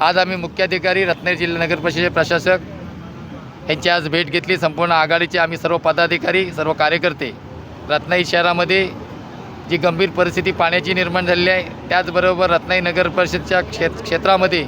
आज आम्ही मुख्याधिकारी रत्नागिरी जिल्हा नगर परिषदेचे प्रशासक यांची आज भेट घेतली। संपूर्ण आघाडीचे आम्ही सर्व पदाधिकारी, सर्व कार्यकर्ते रत्नागिरी शहरामध्ये जी गंभीर परिस्थिती पाण्याची निर्माण झालेली आहे, त्याचबरोबर रत्नागिरी नगर परिषदच्या क्षेत्रामध्ये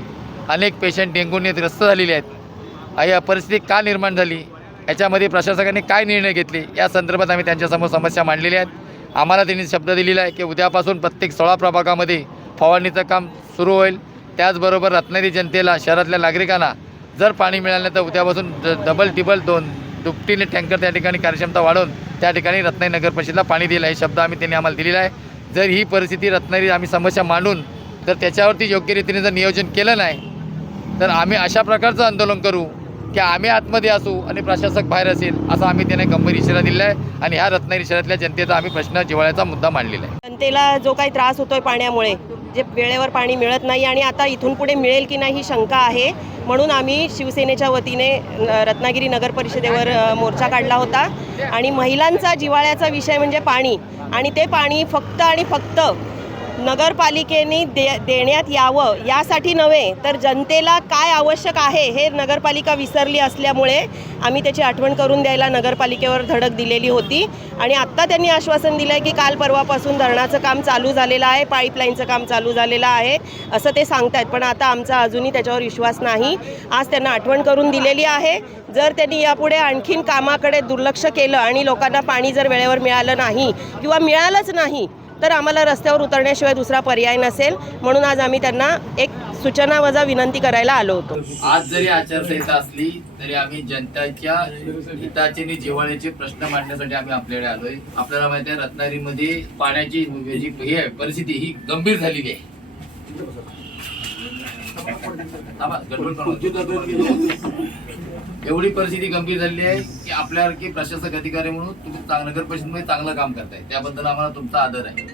अनेक पेशंट डेंग्यूने ग्रस्त झालेले आहेत। या परिस्थिती का निर्माण झाली, याच्यामध्ये प्रशासकांनी काय निर्णय घेतले, या संदर्भात आम्ही त्यांच्यासमोर समस्या मांडलेल्या आहेत। आम्हाला त्यांनी शब्द दिलेला आहे की उद्यापासून प्रत्येक 16 प्रभागामध्ये फवारणीचं काम सुरू होईल। त्याचबरोबर रत्नागिरी जनतेला, शहरातल्या नागरिकांना जर पाणी मिळालं तर उद्यापासून डबल टिबल दुपटीने टँकर त्या ठिकाणी कार्यक्षमता वाढवून त्या ठिकाणी रत्नागिरी नगर परिषदेला पाणी दिलं आहे, शब्द आम्ही त्यांनी आम्हाला दिलेला आहे। जर ही परिस्थिती रत्नागिरी आम्ही समस्या मांडून जर त्याच्यावरती योग्य रीतीने जर नियोजन केलं नाही तर आम्ही अशा प्रकारचं आंदोलन करू की आम्ही आतमध्ये असू आणि प्रशासक बाहेर असेल, असं आम्ही त्याने गंभीर इशारा दिला आहे। आणि ह्या रत्नागिरी शहरातल्या जनतेचा आम्ही प्रश्न जिव्हाळ्याचा मुद्दा मांडलेला आहे। जनतेला जो काही त्रास होतोय पाण्यामुळे, जे वेळेवर पाणी मिळत नाही आणि आता इथून पुढे मिळेल की नाही ही शंका आहे, म्हणून आम्ही शिवसेनेच्या वतीने रत्नागिरी नगर परिषदेवर मोर्चा काढला होता। आणि महिलांचा जिव्हाळ्याचा विषय म्हणजे पाणी, आणि ते पाणी फक्त आणि फक्त नगरपालिकेने देण्यात यावं यासाठी नव्हे तर जनतेला काय आवश्यक आहे हे नगरपालिका विसरली असल्यामुळे आम्ही त्याची आठवण करून द्यायला नगरपालिकेवर धडक दिलेली होती। आणि आत्ता त्यांनी आश्वासन दिलं आहे की काल परवापासून धरणाचं काम चालू झालेलं आहे, पाईपलाईनचं काम चालू झालेलं आहे असं ते सांगतायत, पण आता आमचा अजूनही त्याच्यावर विश्वास नाही। आज त्यांना आठवण करून दिलेली आहे। जर त्यांनी यापुढे आणखीन कामाकडे दुर्लक्ष केलं आणि लोकांना पाणी जर वेळेवर मिळालं नाही किंवा मिळालंच नाही तर आम्हाला रस्त्यावर उतरण्याशिवाय दुसरा पर्याय नसेल, म्हणून आज आम्ही त्यांना एक सूचना वजा विनंती करायला आलो होतो। आज जरी आचारसंहिता असली तरी आम्ही जनतेच्या हिताचे आणि जिव्हाळ्याचे प्रश्न मांडण्यासाठी आम्ही आपल्याकडे आलोय। आपल्याला माहिती आहे रत्नागिरीमध्ये पाण्याची जी परिस्थिती ही गंभीर झालेली आहे। एवढी परिस्थिती गंभीर झालेली आहे की आपल्यासारखे प्रशासक अधिकारी म्हणून तुम्ही नगर परिषदेमध्ये चांगलं काम करताय, त्याबद्दल आम्हाला तुमचा आदर आहे।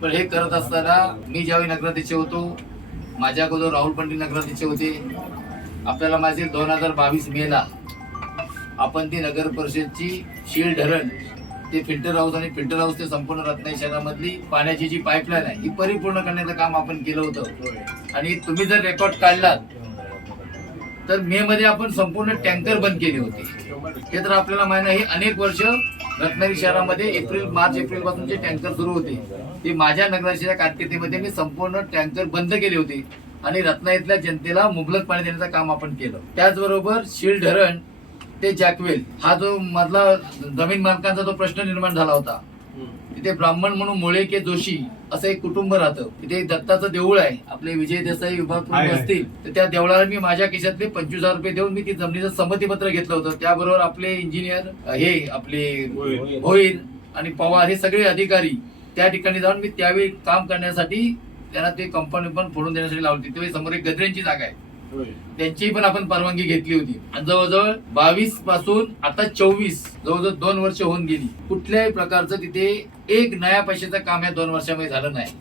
पण हे करत असताना मी ज्यावेळी नगराध्यक्ष होतो, माझ्या अगोदर राहुल पंडित नगराध्यक्ष होते। आपल्याला माहिती 2022 मेला आपण ती नगर परिषदची शीळ धरण ते फिल्टर हाऊस आणि फिल्टर हाऊस ते संपूर्ण रत्नागिरी शहरामधली पाण्याची जी पाईपलाईन आहे ही परिपूर्ण करण्याचं काम आपण केलं होतं। आणि तुम्ही जर रेकॉर्ड काढलात तर मे मध्ये आपण संपूर्ण टँकर बंद केले होते। हे तर आपल्याला माहिती आहे, अनेक वर्ष रत्नागिरी शहरामध्ये मार्च एप्रिल पासून जे टँकर सुरू होते ते माझ्या नगराध्यक्षाच्या कारकिर्दीमध्ये मी संपूर्ण टँकर बंद केले होते आणि रत्नागिरीतल्या जनतेला मुबलक पाणी देण्याचं काम आपण केलं। त्याचबरोबर शीळ धरण ते जॅकवेल हा जो मधला जमीन मालकांचा जो प्रश्न निर्माण झाला होता, तिथे ब्राह्मण म्हणून मोळेके जोशी असं एक कुटुंब राहतं, तिथे दत्ताचं देऊळ आहे, आपले विजय देसाई विभाग असतील तर त्या देवळाला मी माझ्या खिशातले 25,000 रुपये देऊन मी ती जमिनीचं संमतीपत्र घेतलं होतं। त्याबरोबर आपले इंजिनियर हे आपले भोईर आणि पवार हे सगळे अधिकारी त्या ठिकाणी जाऊन मी त्यावेळी काम करण्यासाठी त्यांना ते कंपनी पण फोडून देण्यासाठी लावली। त्यावेळी समोर एक गजऱ्यांची जागा आहे, त्यांची पण आपण परवानगी घेतली होती। आणि जवळजवळ 22 पासून आता 24 जवळजवळ 2 वर्ष होऊन गेली, कुठल्याही प्रकारचं तिथे एक नया पैशाचं काम या 2 वर्षामध्ये झालं नाही।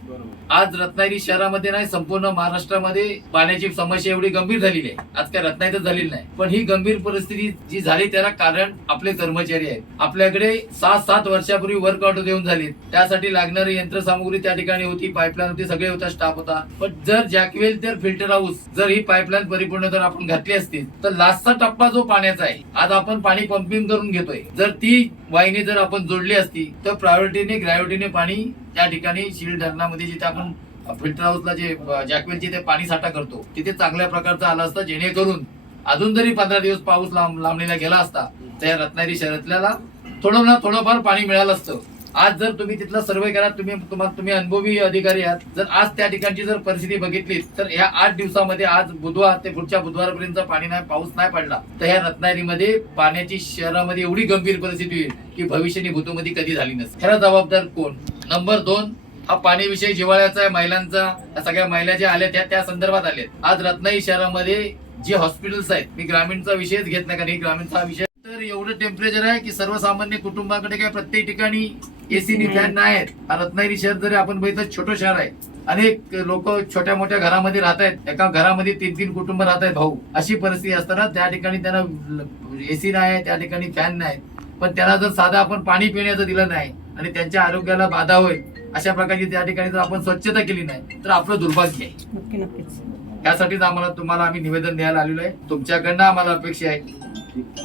आज रत्नागिरी शहरामध्ये नाही, संपूर्ण महाराष्ट्रामध्ये पाण्याची समस्या एवढी गंभीर झालेली आहे। आज काय रत्नागिरीतच झालेली नाही, पण ही गंभीर परिस्थिती जी झाली त्याला कारण आपले कर्मचारी आहेत। आपल्याकडे 7 वर्षापूर्वी वर्क ऑर्डर देऊन झाली, त्यासाठी लागणारी यंत्रसामुग्री त्या ठिकाणी होती, पाईपलाईन होती, सगळे होता, स्टाफ होता। पण जर जॅकवेल तर फिल्टर हाऊस जर ही पाईपलाईन परिपूर्ण जर आपण घातली असती तर लास्टचा टप्पा जो पाण्याचा आहे, आज आपण पाणी पंपिंग करून घेतोय, जर ती वाहिनी जर आपण जोडली असती तर प्रायोरिटीने ग्रॅव्हिटीने पाणी त्या ठिकाणी शीळ धरणामध्ये जिथे आपण फिल्टर हाऊसला जे जॅकवेलचे ते पाणी साठा करतो तिथे चांगल्या प्रकारचा आला असता, जेणेकरून अजून जरी 15 दिवस पाऊस लांबलेला गेला असता तर रत्नागिरी शहरातल्याला थोडंफार पाणी मिळालं असतं। आज जर तुम्ही तिथला सर्वे करा, तुम्ही अनुभवी अधिकारी आहात, जर आज त्या ठिकाणची जर परिस्थिती बघितली तर ह्या 8 दिवसामध्ये आज बुधवार ते पुढच्या बुधवारपर्यंत पाणी नाही, पाऊस नाही पडला तर ह्या रत्नागिरीमध्ये पाण्याची शहरामध्ये एवढी गंभीर परिस्थिती होईल की भविष्यानी भूतोमध्ये कधी झाली नसते। ह्याला जबाबदार कोण? नंबर 2 हा पाणी विषय जिव्हाळ्याचा आहे महिलांचा, सगळ्या महिला ज्या आल्या त्या संदर्भात आल्यात। आज रत्नागिरी शहरामध्ये जे हॉस्पिटल्स आहेत, मी ग्रामीणचा विषयच घेत नाही कारण ग्रामीणचा विषय तर एवढं टेम्परेचर आहे की सर्वसामान्य कुटुंबाकडे काय प्रत्येक ठिकाणी एसी नि फॅन नाही आहेत। रत्नागिरी शहर जरी आपण बघितलं छोटं शहर आहे, अनेक लोक छोट्या मोठ्या घरामध्ये राहत आहेत, एका घरामध्ये 3-3 कुटुंब राहत आहेत भाऊ, अशी परिस्थिती असताना त्या ठिकाणी त्यांना एसी नाही, त्या ठिकाणी फॅन नाही, पण त्यांना जर साधा आपण पाणी पिण्याचं दिलं नाही आणि त्यांच्या आरोग्याला बाधा होईल अशा प्रकारची त्या ठिकाणी जर आपण स्वच्छता केली नाही तर आपलं दुर्भाग्य आहे। नक्कीच। त्यासाठीच तुम्हाला आम्ही निवेदन द्यायला आलेलो आहे. तुमच्याकडनं आम्हाला अपेक्षा आहे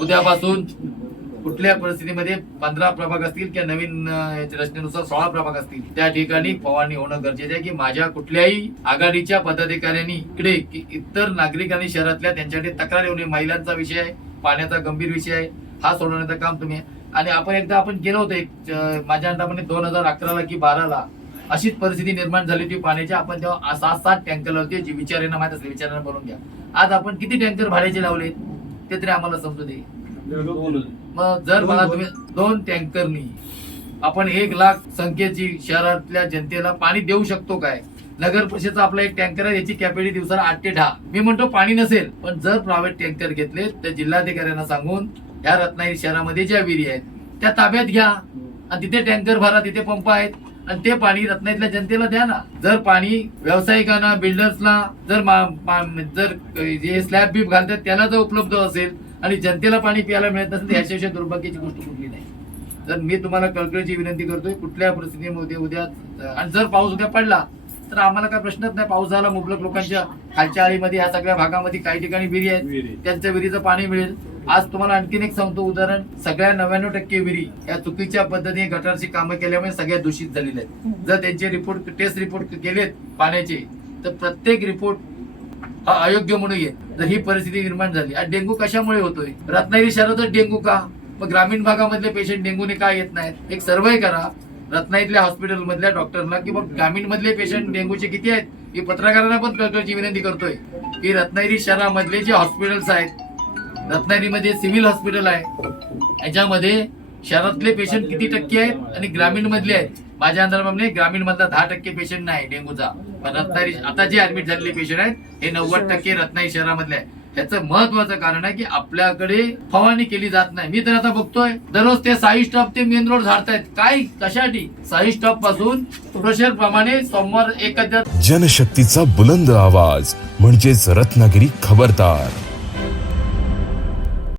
उद्यापासून कुठल्या परिस्थितीमध्ये 15 प्रभाग असतील किंवा नवीन रचनेनुसार 16 प्रभाग असतील त्या ठिकाणी फवारणी होणं गरजेचं आहे की माझ्या कुठल्याही आघाडीच्या पदाधिकाऱ्यांनी इकडे इतर नागरिकांनी शहरातल्या त्यांच्याकडे तक्रार येऊ नये. महिलांचा विषय आहे, पाण्याचा गंभीर विषय आहे, हा सोडवण्याचं काम तुम्ही. आणि आपण केलं होतं माझ्या अंदाजाने 2011ला की 12ला अशीच परिस्थिती निर्माण झाली होती पाण्याची. आपण तेव्हा 7 टँकर लावते जी विचारांना माहित असते, विचारांना बोलून घ्या. आज आपण किती टँकर भाड्याचे लावले ते तरी आम्हाला समजू दे. मग जर मला तुम्ही 2 टँकरनी आपण 1 लाख संख्येची शहरातल्या जनतेला पाणी देऊ शकतो काय? नगर परिषदेचा आपला एक टँकर आहे, याची कॅपॅसिटी दिवसाला 8 ते 10. मी म्हणतो पाणी नसेल, पण जर प्रायव्हेट टँकर घेतले तर जिल्हाधिकाऱ्यांना सांगून ह्या रत्नागिरी शहरामध्ये ज्या विहिरी आहेत त्या ताब्यात घ्या आणि तिथे टँकर भरा, तिथे पंप आहेत आणि ते पाणी रत्नागिरीतल्या जनतेला द्या ना. जर पाणी व्यावसायिकांना, बिल्डर्सला जर जे स्लॅब बीप घालतात त्यांना जर उपलब्ध असेल आणि जनतेला पाणी प्यायला मिळत नसेल तर ह्याच्याविषयी दुर्भाग्याची गोष्ट कुठली नाही. तर मी तुम्हाला कळकळीची विनंती करतोय कुठल्या परिस्थितीमध्ये उद्या आणि जर पाऊस उद्या पडला तर आम्हाला काय प्रश्नच नाही. पाऊस झाला मुबलक लोकांच्या खालच्या आळीमध्ये ह्या सगळ्या भागामध्ये काही ठिकाणी विहिरी आहेत, त्यांच्या विहिरीचं पाणी मिळेल. आज तुम्हाला आणखीन एक सांगतो उदाहरण, सगळ्या 99% विहिरी या चुकीच्या पद्धतीने गटारची कामं केल्यामुळे सगळ्या दूषित झालेल्या आहेत. जर त्यांचे टेस्ट रिपोर्ट केलेत पाण्याचे तर प्रत्येक रिपोर्ट हा अयोग्य म्हणून येईल. जर ही परिस्थिती निर्माण झाली, आज डेंग्यू कशामुळे होतोय? रत्नागिरी शहरातच डेंग्यू का? मग ग्रामीण भागामधले पेशंट डेंग्यूने का येत नाहीत? एक सर्व्हे करा रत्नागिरीतल्या हॉस्पिटल मधल्या डॉक्टरला की मग ग्रामीण मधले पेशंट डेंग्यूचे किती आहेत. ही पत्रकारांना पण कळकळीची विनंती करतोय की रत्नागिरी शहरामधले जे हॉस्पिटल्स आहेत, रत्नागिरीमध्ये सिव्हिल हॉस्पिटल आहे, याच्यामध्ये शहरातले पेशंट किती टक्के आहेत आणि ग्रामीण मधले आहेत? माझ्या अंदाजाप्रमाणे ग्रामीण मधला 10% पेशंट नाही डेंग्यूचा, पण रत्नागिरी आता जे ऍडमिट झालेले पेशंट आहेत हे 90% रत्नागिरी शहरामधले आहेत. ह्याचं महत्वाचं कारण आहे की आपल्याकडे फवारणी केली जात नाही. मी तर आता बघतोय दररोज ते साई स्टॉप ते मेन रोड झाडतायत. काय कशासाठी? साई स्टॉप पासून प्रोशर प्रमाणे सोमवार 1 जनशक्तीचा बुलंद आवाज म्हणजेच रत्नागिरी खबरदार.